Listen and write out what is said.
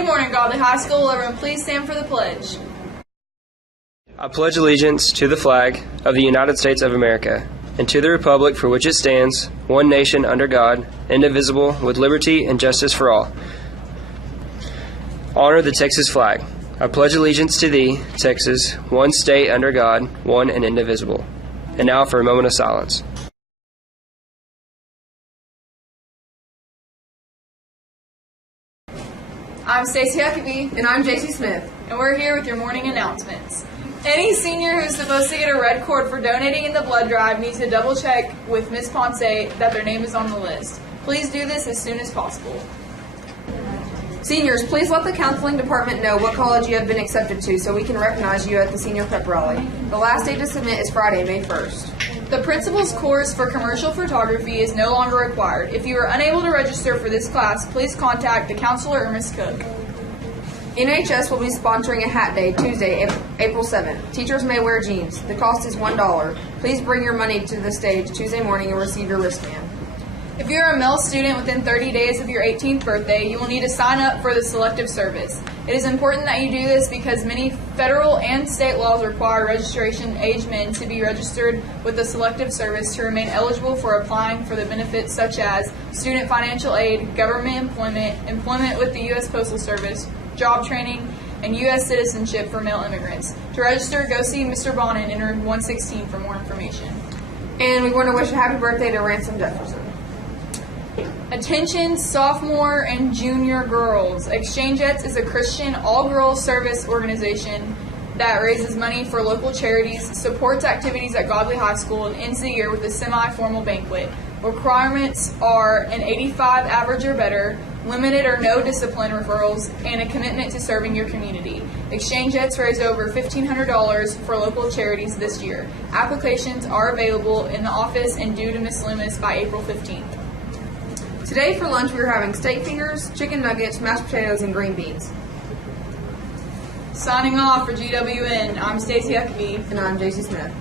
Good morning, Godly High School. Will everyone please stand for the pledge? I pledge allegiance to the flag of the United States of America and to the republic for which it stands, one nation under God, indivisible, with liberty and justice for all. Honor the Texas flag. I pledge allegiance to thee, Texas, one state under God, one and indivisible. And now for a moment of silence. I'm Stacey Huckabee. And I'm JC Smith. And we're here with your morning announcements. Any senior who's supposed to get a red cord for donating in the blood drive needs to double check with Ms. Ponce that their name is on the list. Please do this as soon as possible. Seniors, please let the counseling department know what college you have been accepted to so we can recognize you at the senior pep rally. The last day to submit is Friday, May 1st. The principal's course for commercial photography is no longer required. If you are unable to register for this class, please contact the counselor or Ms. Cook. NHS will be sponsoring a hat day Tuesday, April 7th. Teachers may wear jeans. The cost is $1. Please bring your money to the stage Tuesday morning and receive your wristband. If you're a male student within 30 days of your 18th birthday, you will need to sign up for the Selective Service. It is important that you do this because many federal and state laws require registration-age men to be registered with the Selective Service to remain eligible for applying for the benefits such as student financial aid, government employment, employment with the U.S. Postal Service, job training, and U.S. citizenship for male immigrants. To register, go see Mr. Bonin in room 116 for more information. And we want to wish a happy birthday to Ransom Jefferson. Attention sophomore and junior girls. Exchangettes is a Christian all-girls service organization that raises money for local charities, supports activities at Godly High School, and ends the year with a semi-formal banquet. Requirements are an 85 average or better, limited or no discipline referrals, and a commitment to serving your community. Exchangettes raised over $1,500 for local charities this year. Applications are available in the office and due to Ms. Loomis by April 15th. Today for lunch we are having steak fingers, chicken nuggets, mashed potatoes, and green beans. Signing off for GWN, I'm Stacey Huckabee. And I'm JC Smith.